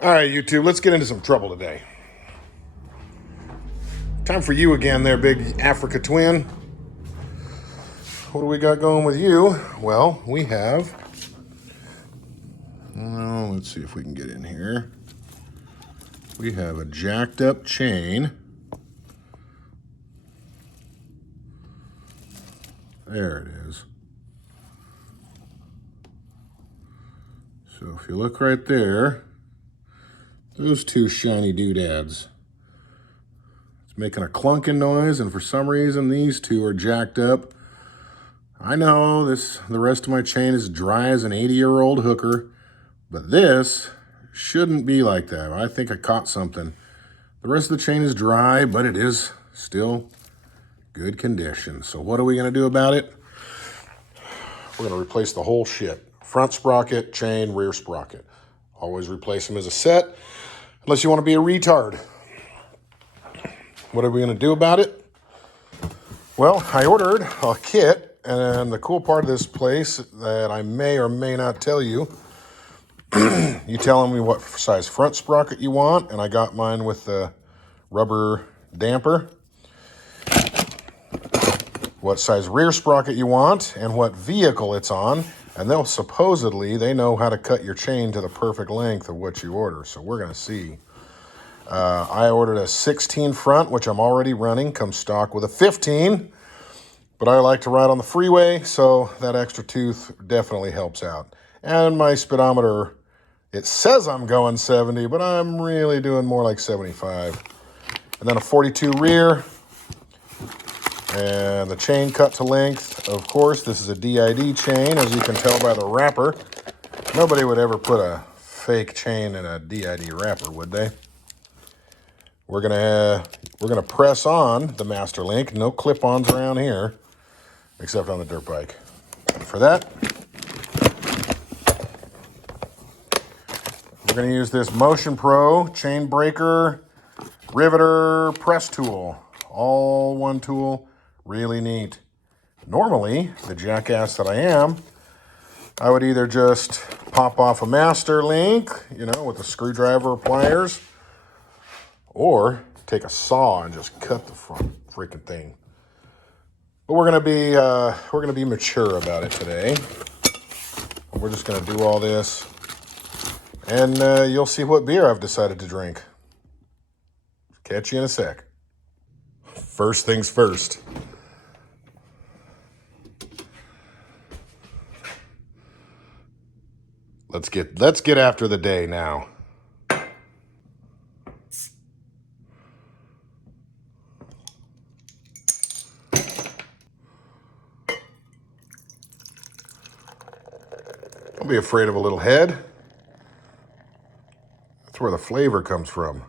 All right, YouTube, let's get into some trouble today. Time for you again there, big Africa twin. What do we got going with you? Well, we have... let's see if we can get in here. We have a jacked up chain. There it is. So if you look right there, those two shiny doodads. It's making a clunking noise, and for some reason these two are jacked up. I know the rest of my chain is dry as an 80-year-old hooker, but this shouldn't be like that. I think I caught something. The rest of the chain is dry, but it is still good condition. So what are we going to do about it? We're going to replace the whole shit. Front sprocket, chain, rear sprocket. Always replace them as a set, unless you want to be a retard. What are we going to do about it? Well, I ordered a kit, and the cool part of this place that I may or may not tell you, you telling me what size front sprocket you want, and I got mine with the rubber damper. What size rear sprocket you want, and what vehicle it's on, and they know how to cut your chain to the perfect length of what you order, so we're going to see. I ordered a 16 front, which I'm already running, comes stock with a 15, but I like to ride on the freeway, so that extra tooth definitely helps out. And my speedometer, it says I'm going 70, but I'm really doing more like 75. And then a 42 rear, and the chain cut to length. Of course, this is a DID chain, as you can tell by the wrapper. Nobody would ever put a fake chain in a DID wrapper, would they? We're gonna press on the master link. No clip-ons around here, except on the dirt bike. And for that, we're gonna use this Motion Pro chain breaker riveter press tool. All one tool, really neat. Normally, the jackass that I am, I would either just pop off a master link, with a screwdriver or pliers, or take a saw and just cut the freaking thing. But we're gonna be mature about it today. We're just gonna do all this, and you'll see what beer I've decided to drink. Catch you in a sec. First things first. Let's get after the day now. Don't be afraid of a little head. That's where the flavor comes from.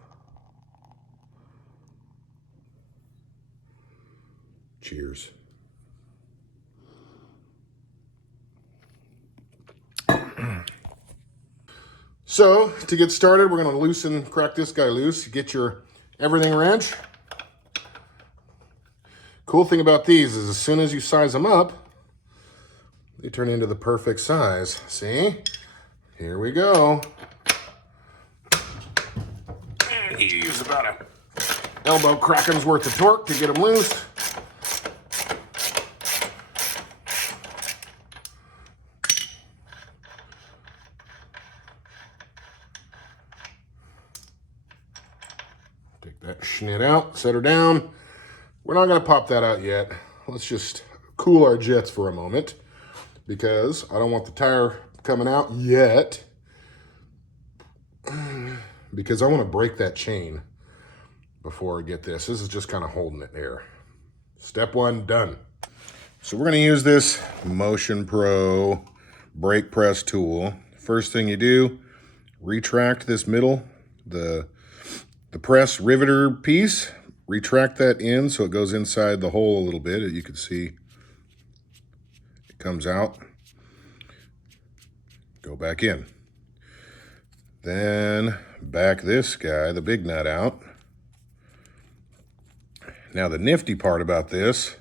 Cheers. So, to get started, we're going to crack this guy loose. Get your everything wrench. Cool thing about these is as soon as you size them up, they turn into the perfect size. See? Here we go. And you use about an elbow cracking's worth of torque to get them loose. Take that schnit out, set her down. We're not going to pop that out yet. Let's just cool our jets for a moment, because I don't want the tire coming out yet, because I want to break that chain before I get this. This is just kind of holding it there. Step one, done. So we're going to use this Motion Pro brake press tool. First thing you do, retract this middle, the press riveter piece. Retract that in so it goes inside the hole a little bit. You can see it comes out. Go back in. Then back this guy, the big nut, out. Now the nifty part about this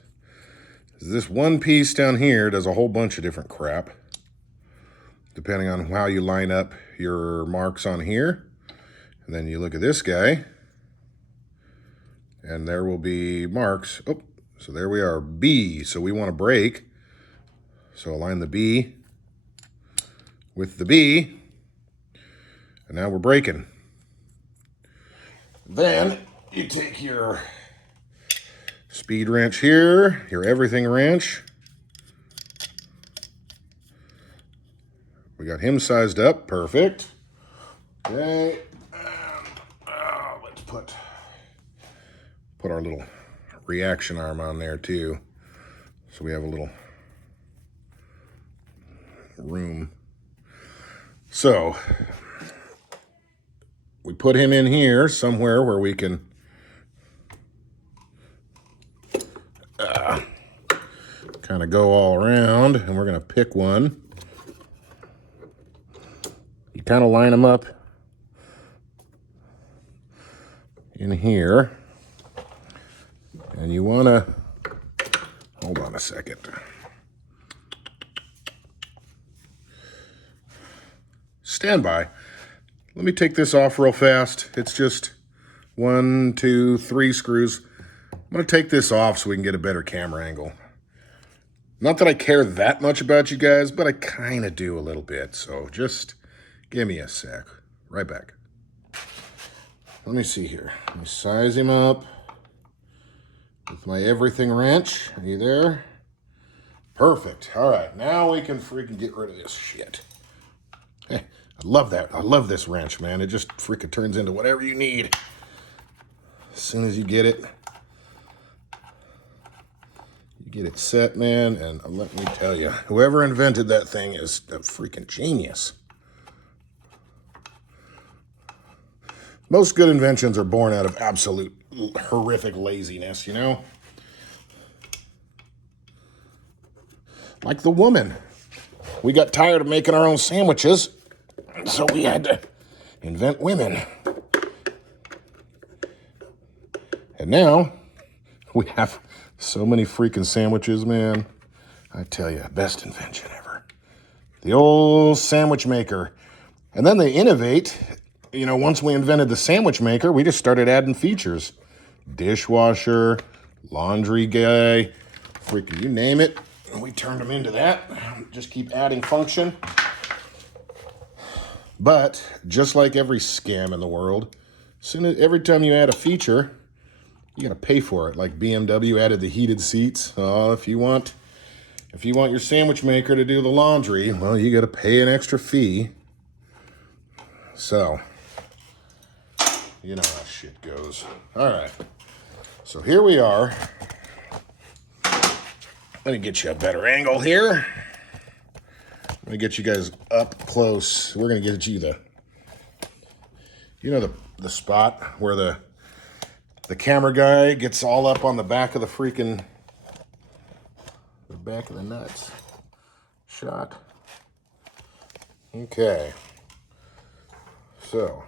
is this one piece down here does a whole bunch of different crap, depending on how you line up your marks on here. And then you look at this guy, and there will be marks. Oh, so there we are, B. So we want to break. So align the B with the B, and now we're breaking. Then you take your speed wrench here, your everything wrench. We got him sized up, perfect. Okay, let's put our little reaction arm on there too, so we have a little room. So we put him in here somewhere where we can kind of go all around, and we're going to pick one. You kind of line them up in here, and you want to, hold on a second. Stand by. Let me take this off real fast. It's just 1, 2, 3 screws. I'm going to take this off so we can get a better camera angle. Not that I care that much about you guys, but I kind of do a little bit. So just give me a sec. Right back. Let me see here. Let me size him up with my everything wrench. Are you there? Perfect. All right, now we can freaking get rid of this shit. Hey, I love that. I love this wrench, man. It just freaking turns into whatever you need as soon as you get it. You get it set, man, and let me tell you, whoever invented that thing is a freaking genius. Most good inventions are born out of absolute horrific laziness, you know? Like the woman. We got tired of making our own sandwiches, so we had to invent women. And now we have so many freaking sandwiches, man. I tell you, best invention ever. The old sandwich maker. And then they innovate. You know, once we invented the sandwich maker, we just started adding features. Dishwasher, laundry guy, freaking you name it. We turned them into that. Just keep adding function. But just like every scam in the world, every time you add a feature, you gotta pay for it. Like BMW added the heated seats. If you want your sandwich maker to do the laundry, well, you gotta pay an extra fee. So, you know how shit goes. All right, so here we are. Let me get you a better angle here. Let me get you guys up close. We're gonna get you the spot where the camera guy gets all up on the back of the back of the nuts shot. Okay. So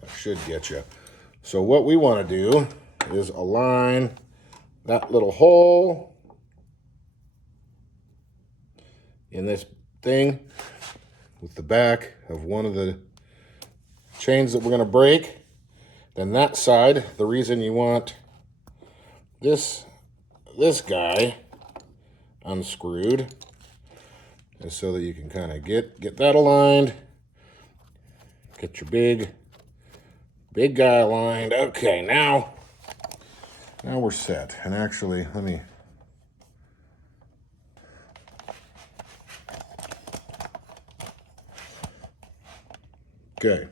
that should get you. So what we want to do is align that little hole in this thing with the back of one of the chains that we're going to break. Then that side, the reason you want this guy unscrewed is so that you can kind of get that aligned. Get your big guy aligned. Okay, now we're set. And actually, let me okay.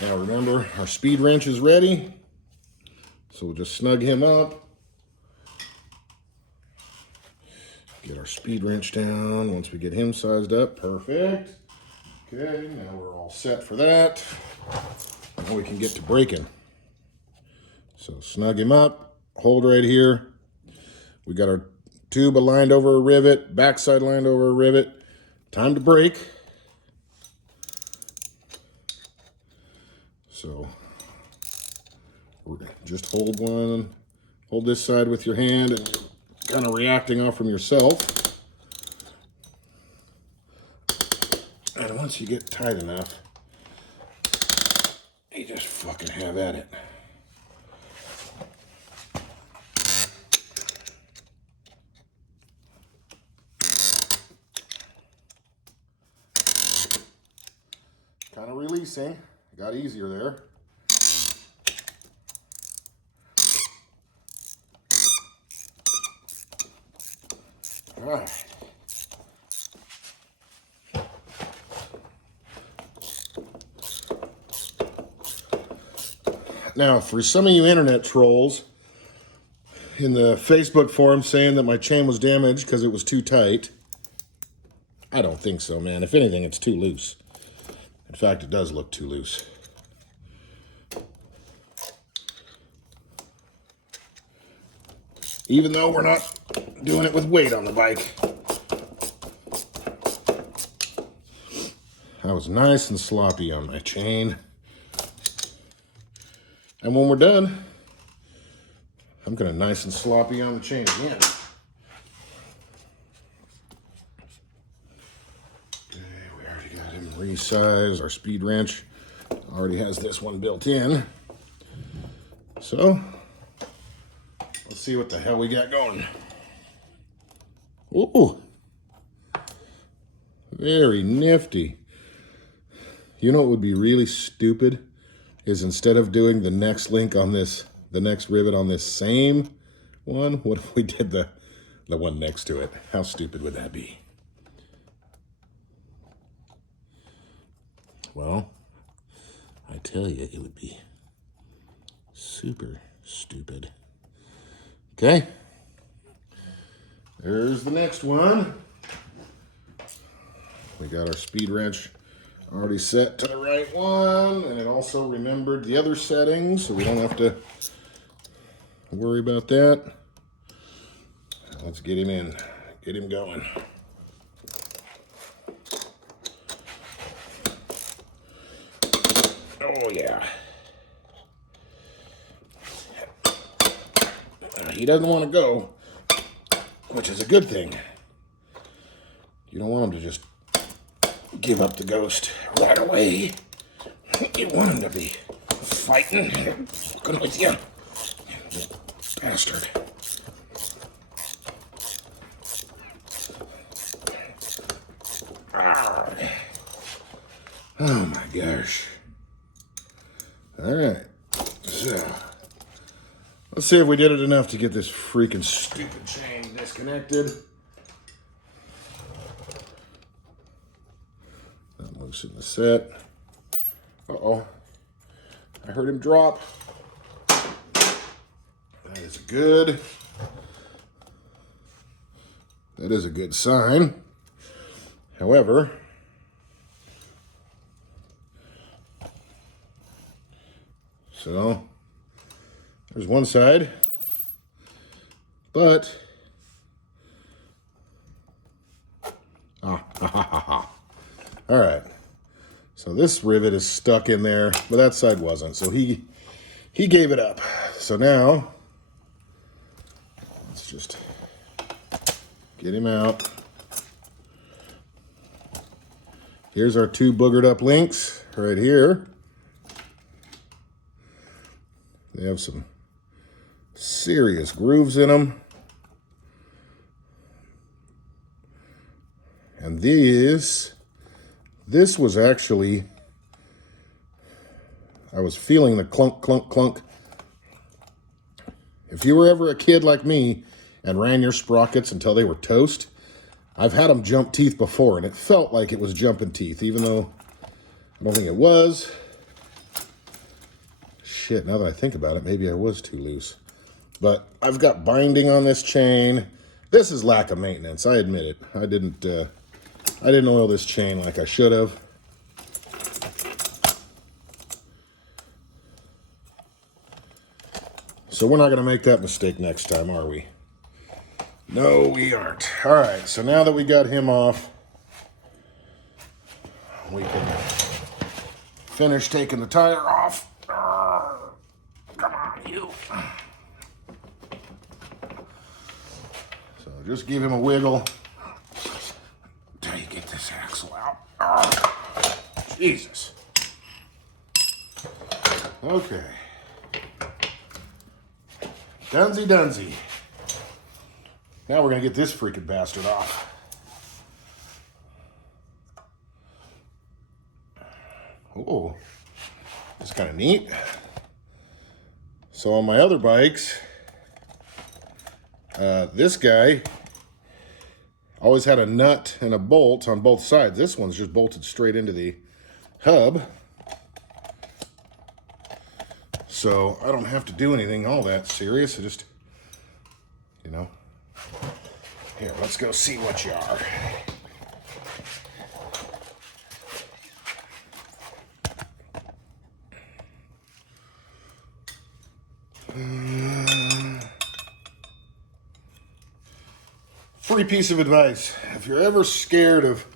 Now remember, our speed wrench is ready. So we'll just snug him up. Get our speed wrench down once we get him sized up. Perfect. Okay, now we're all set for that. Now we can get to braking. So snug him up, hold right here. We got our tube aligned over a rivet, backside lined over a rivet. Time to brake. So just hold one hold this side with your hand and kind of reacting off from yourself. And once you get tight enough, you just fucking have at it. Kind of releasing. Got easier there. All right. Now, for some of you internet trolls in the Facebook forum saying that my chain was damaged because it was too tight, I don't think so, man. If anything, it's too loose. In fact, it does look too loose. Even though we're not doing it with weight on the bike. I was nice and sloppy on my chain. And when we're done, I'm gonna nice and sloppy on the chain again. Okay, we already got him resized. Our speed wrench already has this one built in. So, let's see what the hell we got going. Ooh, very nifty. You know what would be really stupid? Is instead of doing the next link on this, the next rivet on this same one, what if we did the one next to it? How stupid would that be? Well, I tell you, it would be super stupid. Okay, there's the next one. We got our speed wrench already set to the right one, and it also remembered the other settings, so we don't have to worry about that. Let's get him in, get him going. Oh yeah. He doesn't want to go, which is a good thing. You don't want him to just give up the ghost right away. You want him to be fighting. Fucking with you. Bastard. Ah. Oh my gosh. Alright. So, let's see if we did it enough to get this freaking stupid chain disconnected. Loosen the set. Uh-oh. I heard him drop. That is good. That is a good sign. However, so there's one side, but all right. So this rivet is stuck in there, but that side wasn't. So he gave it up. So now let's just get him out. Here's our two boogered up links right here. They have some serious grooves in them. And this was actually, I was feeling the clunk, clunk, clunk. If you were ever a kid like me and ran your sprockets until they were toast, I've had them jump teeth before, and it felt like it was jumping teeth, even though I don't think it was. Shit, now that I think about it, maybe I was too loose. But I've got binding on this chain. This is lack of maintenance, I admit it. I didn't oil this chain like I should have. So we're not going to make that mistake next time, are we? No, we aren't. All right, so now that we got him off, we can finish taking the tire off. Come on, you. just give him a wiggle until you get this axle out. Oh, Jesus. Okay. Dunsy dunsy. Now we're going to get this freaking bastard off. Oh, that's kind of neat. So on my other bikes, this guy always had a nut and a bolt on both sides. This one's just bolted straight into the hub. So I don't have to do anything all that serious. I just, you know. Here, let's go see what you are. Free piece of advice. If you're ever scared of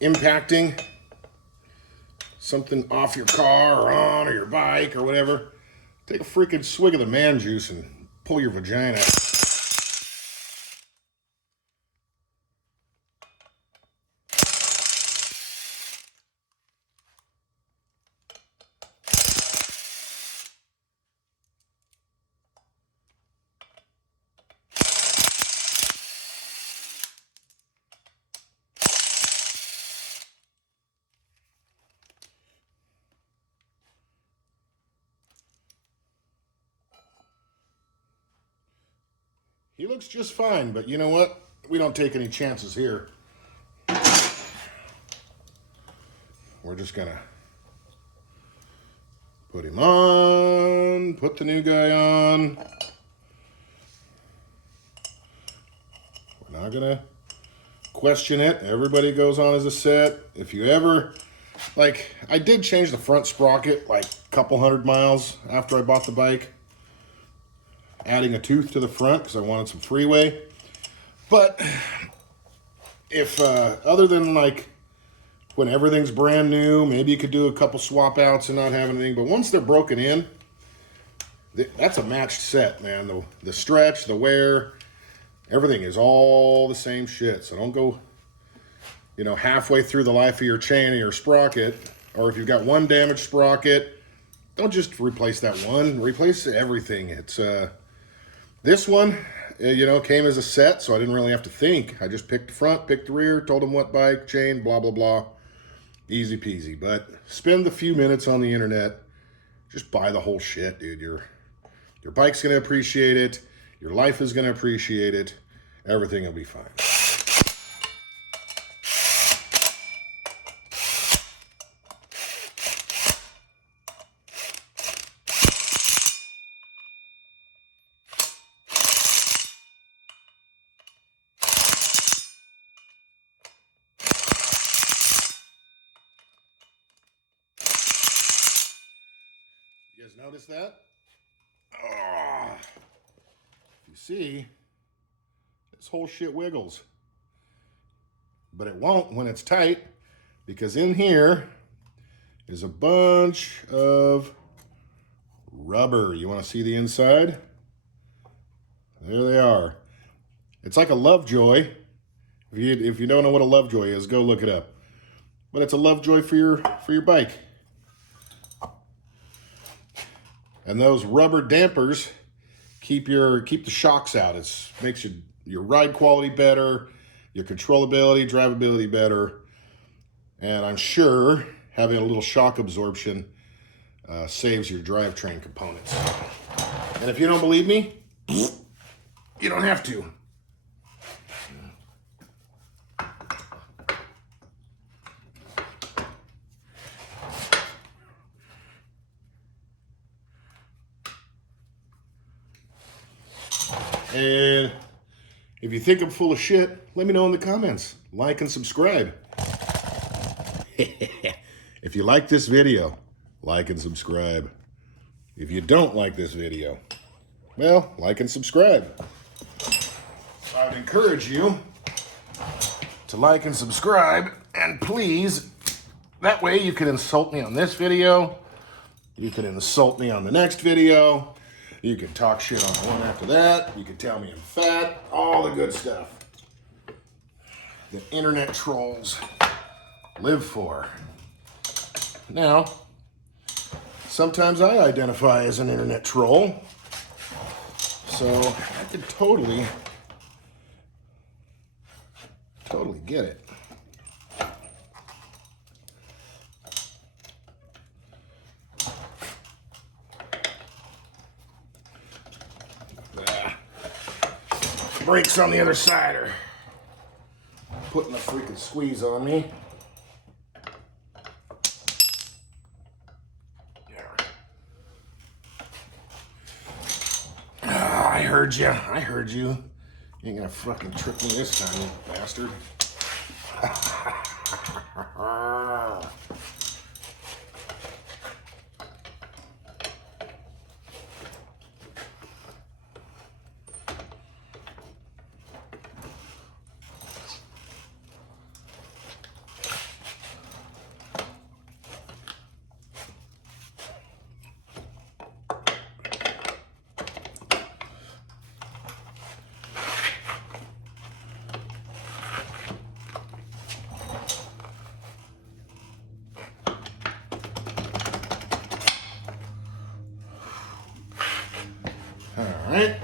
impacting something off your car or on or your bike or whatever, take a freaking swig of the man juice and pull your vagina. He looks just fine, but you know what? We don't take any chances here. We're just gonna put him on, put the new guy on. We're not gonna question it. Everybody goes on as a set. If you ever, like, I did change the front sprocket like a couple 100 miles after I bought the bike, adding a tooth to the front because I wanted some freeway. But if other than like when everything's brand new, maybe you could do a couple swap outs and not have anything. But once they're broken in, that's a matched set, man. The stretch, the wear, everything is all the same shit. So don't go, you know, halfway through the life of your chain or your sprocket, or if you've got one damaged sprocket, don't just replace that one. Replace everything. It's this one, you know, came as a set, so I didn't really have to think. I just picked the front, picked the rear, told them what bike, chain, blah, blah, blah. Easy peasy. But spend the few minutes on the internet. Just buy the whole shit, dude. Your bike's going to appreciate it. Your life is going to appreciate it. Everything will be fine. You guys notice that? Oh, you see, this whole shit wiggles. But it won't when it's tight, because in here is a bunch of rubber. You want to see the inside? There they are. It's like a Lovejoy. If you don't know what a Lovejoy is, go look it up. But it's a Lovejoy for your bike. And those rubber dampers keep the shocks out. It makes your ride quality better, your controllability, drivability better. And I'm sure having a little shock absorption saves your drivetrain components. And if you don't believe me, you don't have to. And if you think I'm full of shit, let me know in the comments. Like and subscribe. If you like this video, like and subscribe. If you don't like this video, well, like and subscribe. I would encourage you to like and subscribe, and please, that way you can insult me on this video, you can insult me on the next video, You can talk shit on the one after that. You can tell me I'm fat. All the good stuff that internet trolls live for. Now, sometimes I identify as an internet troll, so I could totally get it. Brakes on the other side are putting the freaking squeeze on me. I heard you. I heard you. You ain't gonna fucking trick me this time, you bastard. All right.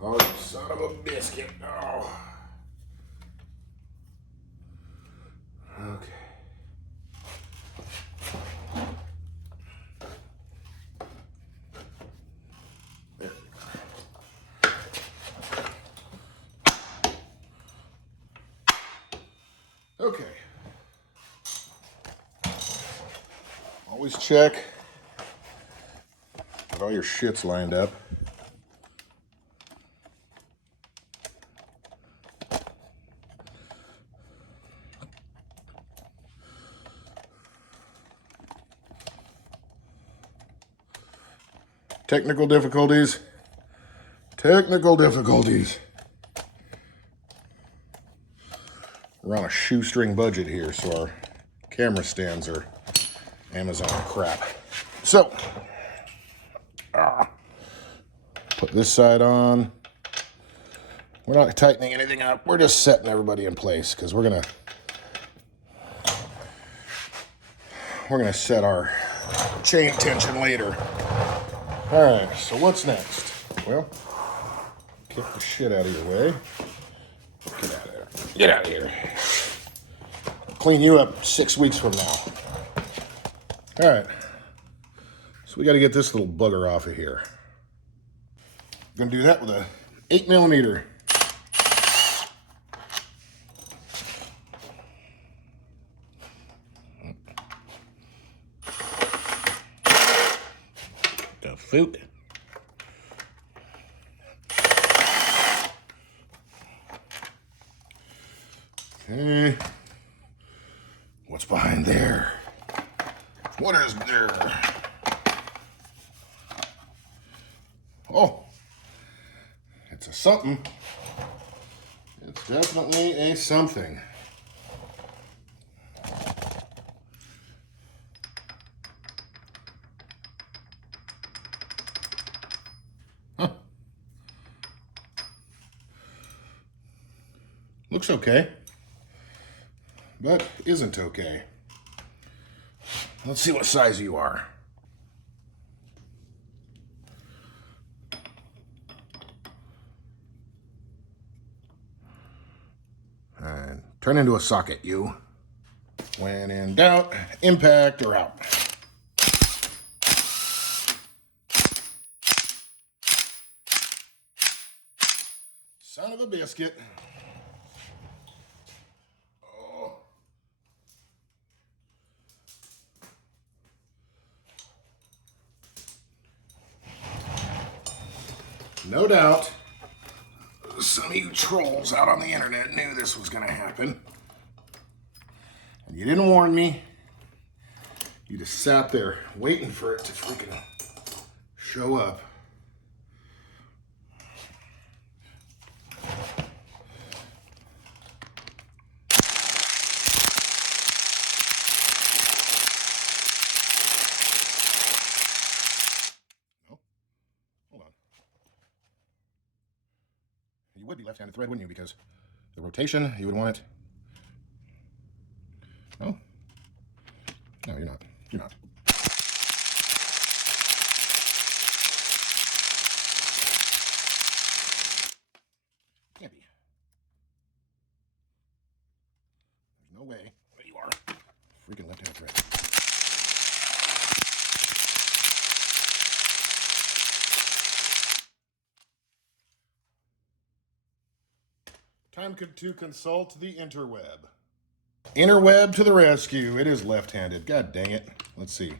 Oh, you son of a biscuit. Oh. Okay. There. Okay. Always check that all your shit's lined up. Technical difficulties. We're on a shoestring budget here, so our camera stands are Amazon crap. So, put this side on. We're not tightening anything up. We're just setting everybody in place because we're gonna set our chain tension later. All right, so what's next? Well, kick the shit out of your way. Get out of there. Get out of here. I'll clean you up 6 weeks from now. All right. So we got to get this little bugger off of here. I'm going to do that with a 8mm. The foot. Okay. What's behind there? What is there? Oh, it's a something. It's definitely a something. Huh. Looks okay, but isn't okay. Let's see what size you are. And turn into a socket, you. When in doubt, impact or out. Son of a biscuit. Oh. No doubt, some of you trolls out on the internet knew this was going to happen. And you didn't warn me. You just sat there waiting for it to freaking show up. would be left-handed thread, wouldn't you? Because the rotation, you would want it. Oh. No, you're not. You're not. Can't be. There's no way. There you are. Freaking left-handed thread. Time to consult the interweb. Interweb to the rescue. It is left-handed. God dang it. Let's see.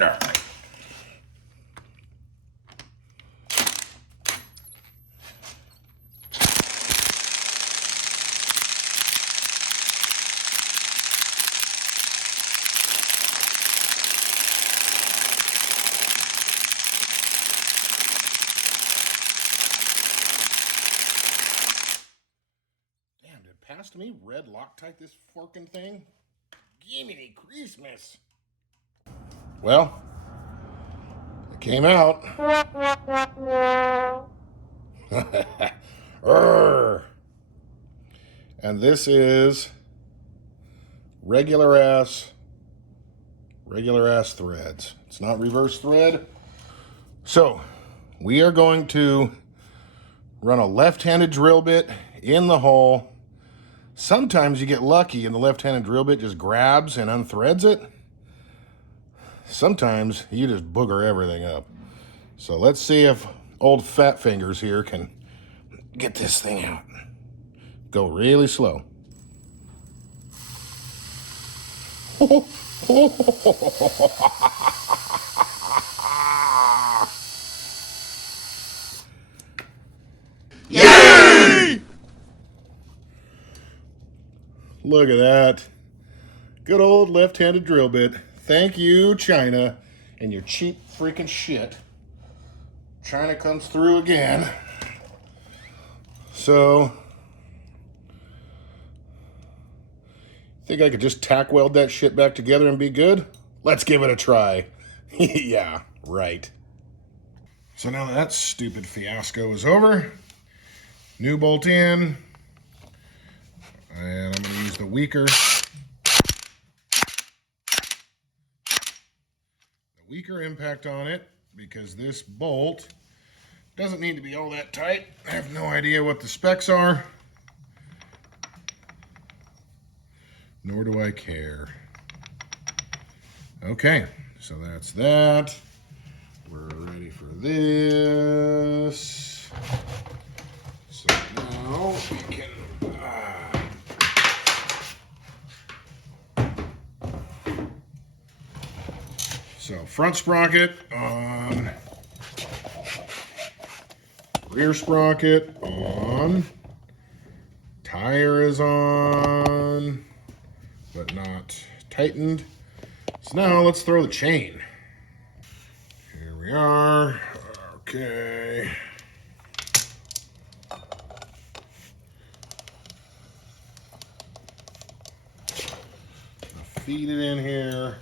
All right. Damn, did it pass me red Loctite this forking thing? Gimme Christmas. Well, it came out. And this is regular ass threads. It's not reverse thread. So we are going to run a left-handed drill bit in the hole. Sometimes you get lucky and the left-handed drill bit just grabs and unthreads it. Sometimes you just booger everything up. So let's see if old fat fingers here can get this thing out. Go really slow. Yay! Look at that. Good old left-handed drill bit. Thank you, China, and your cheap freaking shit. China comes through again. So, think I could just tack weld that shit back together and be good? Let's give it a try. Yeah, right. So now that stupid fiasco is over, new bolt in, and I'm going to use the weaker impact on it, because this bolt doesn't need to be all that tight. I have no idea what the specs are, nor do I care. Okay, so that's that. We're ready for this. So now we can so front sprocket on, rear sprocket on, tire is on, but not tightened. So now let's throw the chain. Here we are. Okay. I'll feed it in here.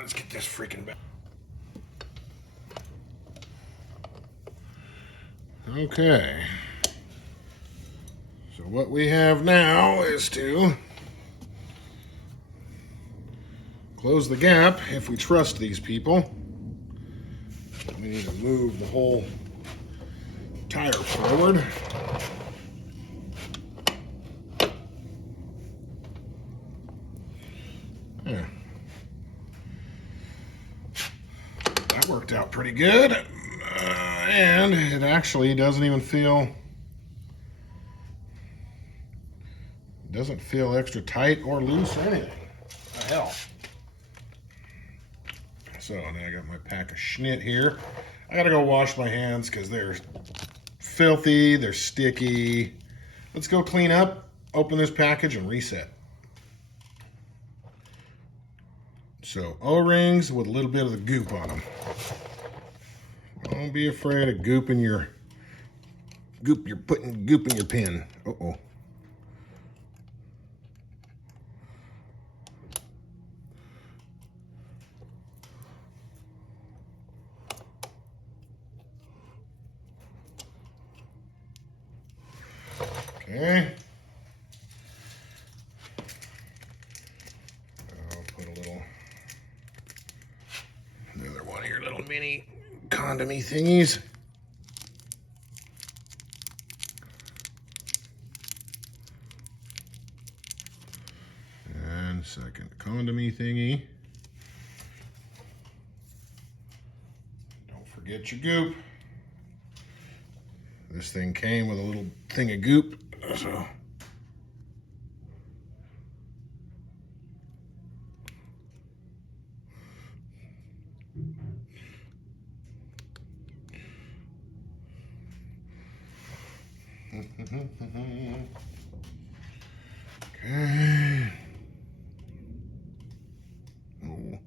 Let's get this freaking back. Okay. So what we have now is to close the gap if we trust these people. We need to move the whole tire forward. Yeah. That worked out pretty good. And it actually doesn't even feel, doesn't feel extra tight or loose or anything. What the hell? So now I got my pack of Schnitt here. I gotta go wash my hands because they're filthy, they're sticky. Let's go clean up, open this package, and reset. So O-rings with a little bit of the goop on them. Don't be afraid of gooping your goop. You're putting goop in your pen. Uh-oh. Okay. I'll put a little, another one of your little mini condom-y thingies. And second condom-y thingy. Don't forget your goop. This thing came with a little thing of goop, so. Okay. Oh.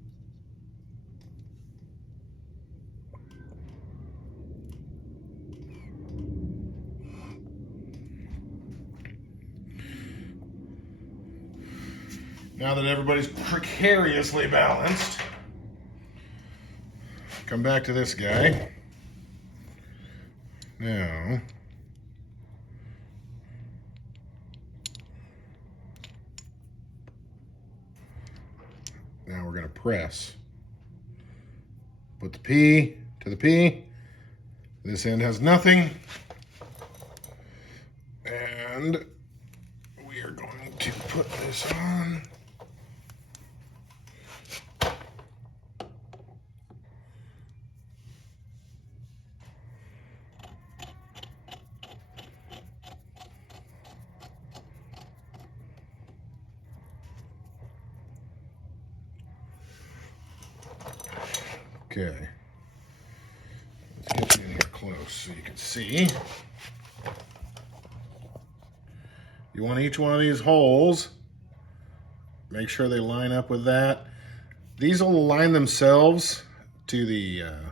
Now that everybody's precariously balanced, come back to this guy. Now, we're going to press. Put the P to the P. This end has nothing. And we are going to put this on. Okay. Let's get you in here close so you can see. You want each one of these holes, make sure they line up with that. These will align themselves to the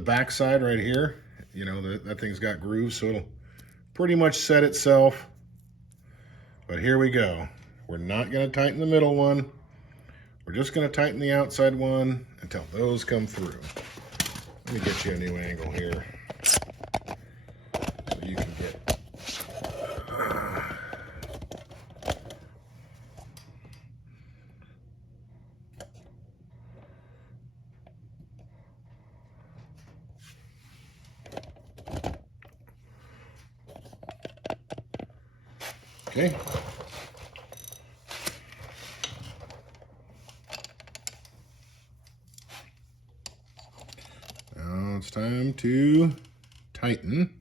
back side right here. You know, that thing's got grooves, so it'll pretty much set itself. But here we go. We're not going to tighten the middle one. We're just going to tighten the outside one until those come through. Let me get you a new angle here so you can get. Okay. Now it's time to tighten.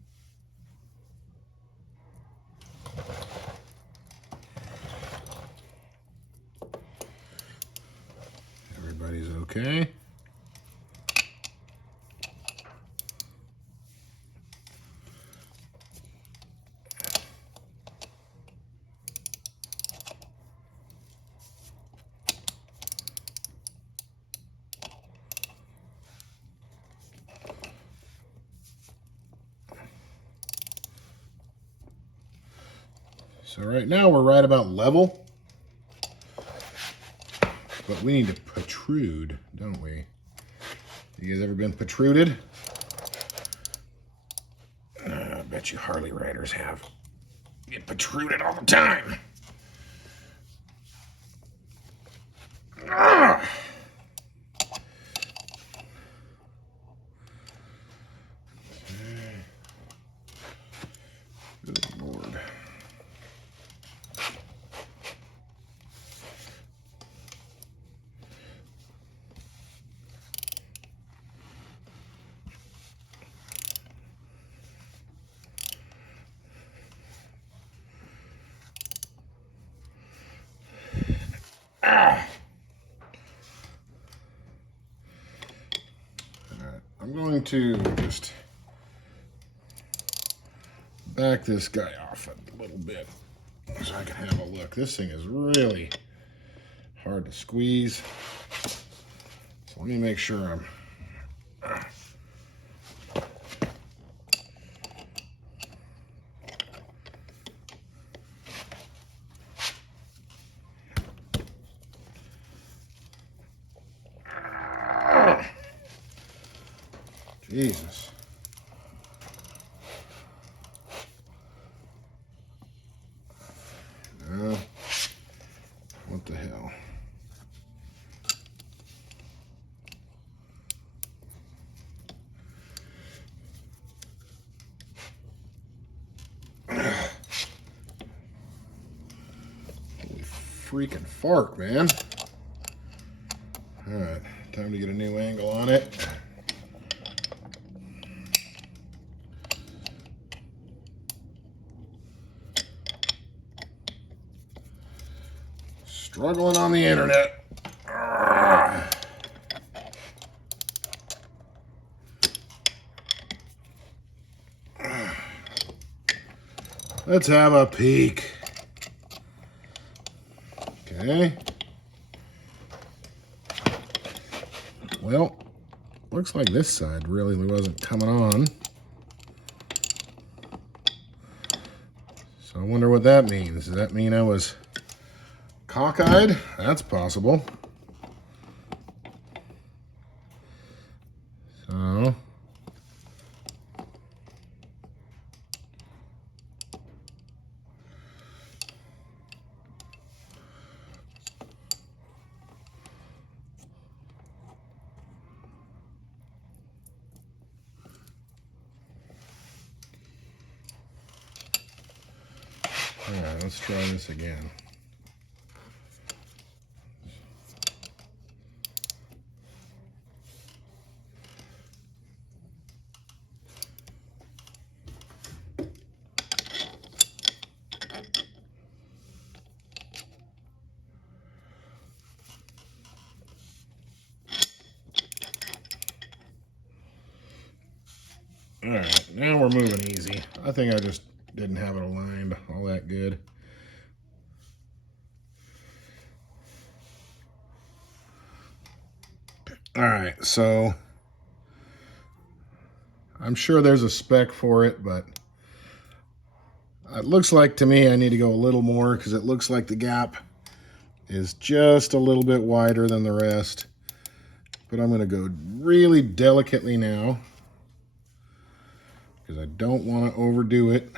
Everybody's okay. So right now we're right about level, but we need to protrude, don't we? You guys ever been protruded? I bet you Harley riders have. You get protruded all the time. Ah! Good Lord. Ah! going to just back this guy off a little bit so I can have a look. This thing is really hard to squeeze. So let me make sure I'm Jesus. What the hell? Holy freaking fark, man. All right, time to get a new angle on it. Struggling on the internet. Let's have a peek. Okay. Well, looks like this side really wasn't coming on. So I wonder what that means. Does that mean I was cockeyed? That's possible. So all right, let's try this again. All right, now we're moving easy. I think I just didn't have it aligned all that good. All right, so I'm sure there's a spec for it, but it looks like to me I need to go a little more because it looks like the gap is just a little bit wider than the rest. But I'm going to go really delicately now because I don't want to overdo it.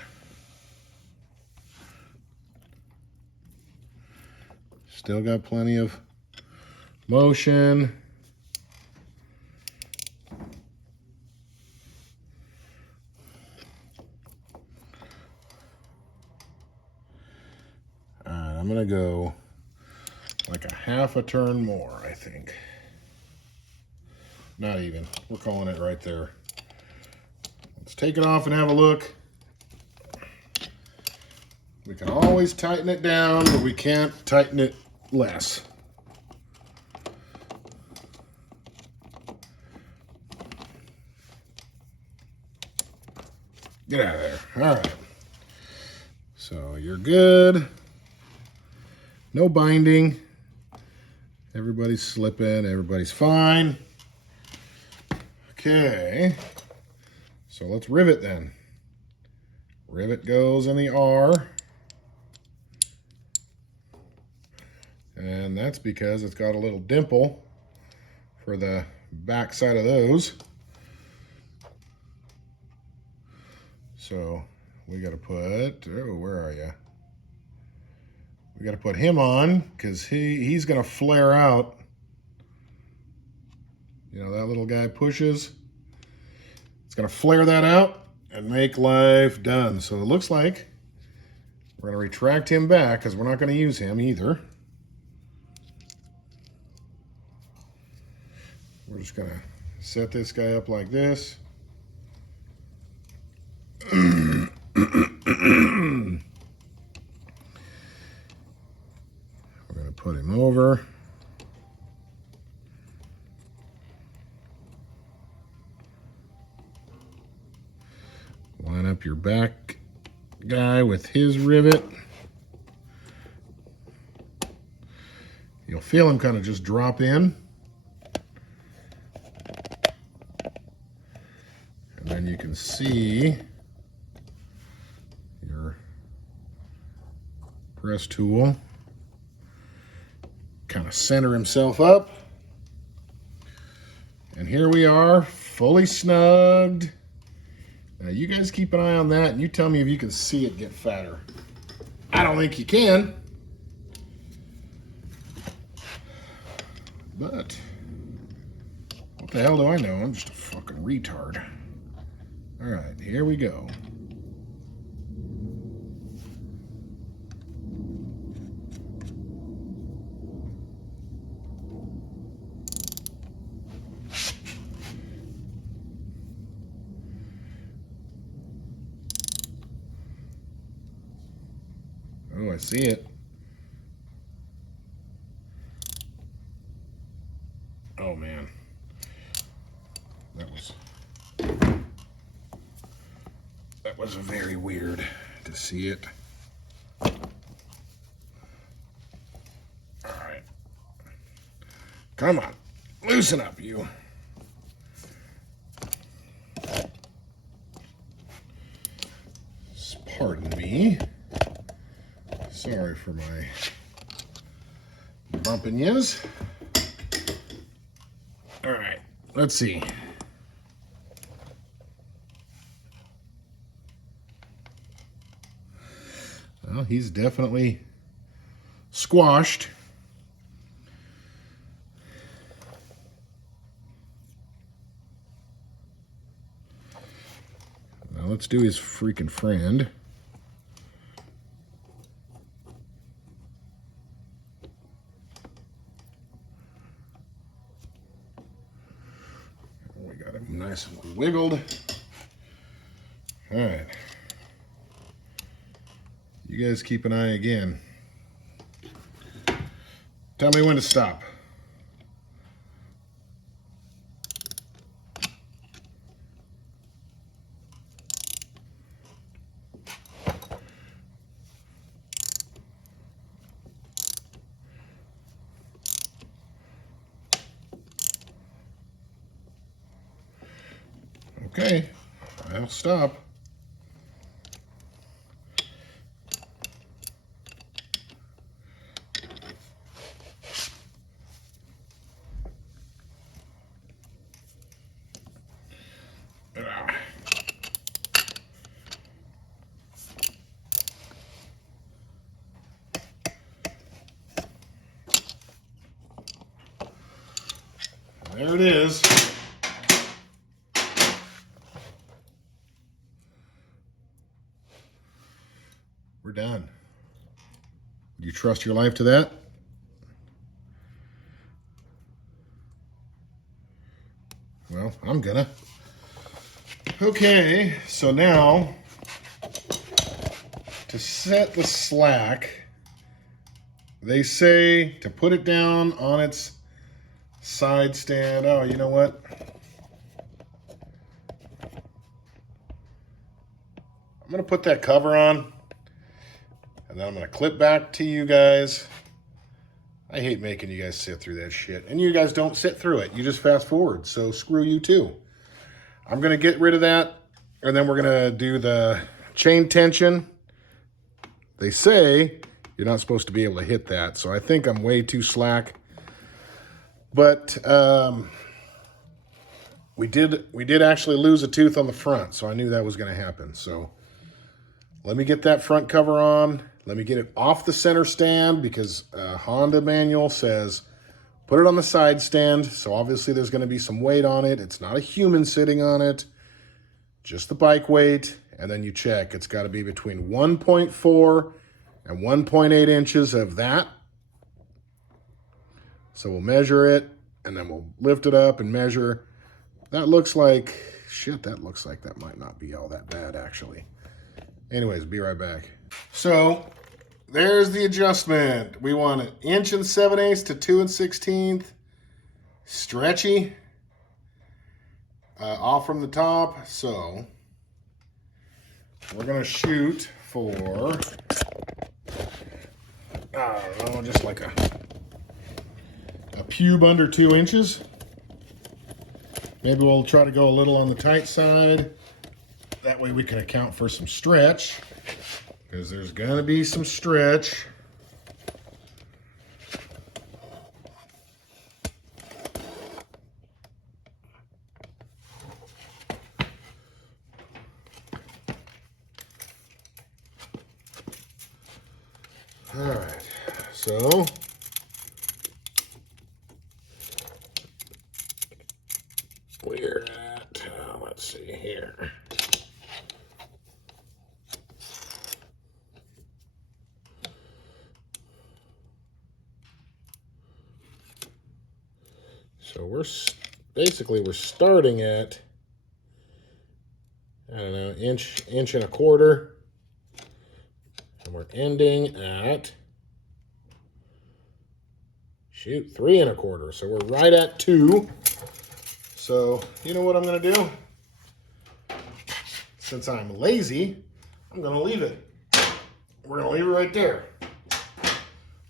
Still got plenty of motion. All right, I'm going to go like a half a turn more, I think. Not even. We're calling it right there. Let's take it off and have a look. We can always tighten it down, but we can't tighten it less. Get out of there. All right. So you're good. No binding. Everybody's slipping. Everybody's fine. Okay. So let's rivet then. Rivet goes in the R. And that's because it's got a little dimple for the back side of those. So we got to put, oh, where are you? We got to put him on because he's going to flare out. You know, that little guy pushes. It's going to flare that out and make life done. So it looks like we're going to retract him back because we're not going to use him either. We're just going to set this guy up like this. We're going to put him over. up your back guy with his rivet. You'll feel him kind of just drop in. And then you can see your press tool kind of center himself up. And here we are, fully snugged. Now you guys keep an eye on that and you tell me if you can see it get fatter. I don't think you can. But what the hell do I know? I'm just a fucking retard. All right, here we go. Oh, I see it. Oh man, that was very weird to see it. All right, come on, loosen up, you. Pardon me. Sorry for my bumping yous. All right, let's see. Well, he's definitely squashed. Now let's do his freaking friend. Nice and wiggled. All right. You guys keep an eye again. Tell me when to stop. Okay, I'll stop. There it is. We're done. Do you trust your life to that? Well, I'm gonna. Okay, so now to set the slack, they say to put it down on its side stand. Oh, you know what? I'm gonna put that cover on. And then I'm going to clip back to you guys. I hate making you guys sit through that shit. And you guys don't sit through it. You just fast forward. So screw you too. I'm going to get rid of that. And then we're going to do the chain tension. They say you're not supposed to be able to hit that. So I think I'm way too slack. But we did actually lose a tooth on the front. So I knew that was going to happen. So let me get that front cover on. Let me get it off the center stand because Honda manual says put it on the side stand. So obviously there's going to be some weight on it. It's not a human sitting on it, just the bike weight. And then you check. It's got to be between 1.4 and 1.8 inches of that. So we'll measure it and then we'll lift it up and measure. That looks like, shit, that looks like that might not be all that bad actually. Anyways, be right back. So there's the adjustment. We want an 1 7/8 to 2 16, stretchy, off from the top. So We're gonna shoot for, I don't know, just like a pube under 2 inches. Maybe we'll try to go a little on the tight side. That way we can account for some stretch, because there's gonna be some stretch. All right, so we're at, let's see here. So we're starting at, I don't know, inch and a quarter. And we're ending at, shoot, 3 1/4. So we're right at 2. So you know what I'm gonna do? Since I'm lazy, I'm gonna leave it. We're gonna leave it right there.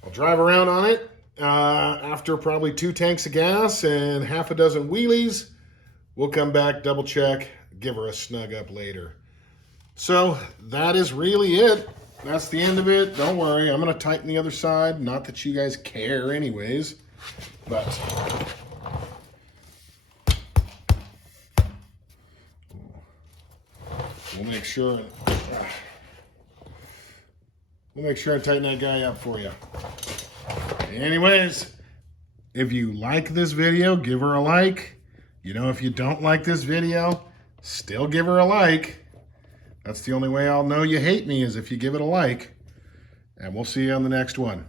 I'll drive around on it after probably 2 tanks of gas and half a dozen wheelies. We'll come back, double check, give her a snug up later. So that is really it. That's the end of it. Don't worry, I'm gonna tighten the other side. Not that you guys care anyways, but we'll make sure and tighten that guy up for you. Anyways, if you like this video, give her a like. You know, if you don't like this video, still give her a like. That's the only way I'll know you hate me, is if you give it a like. And we'll see you on the next one.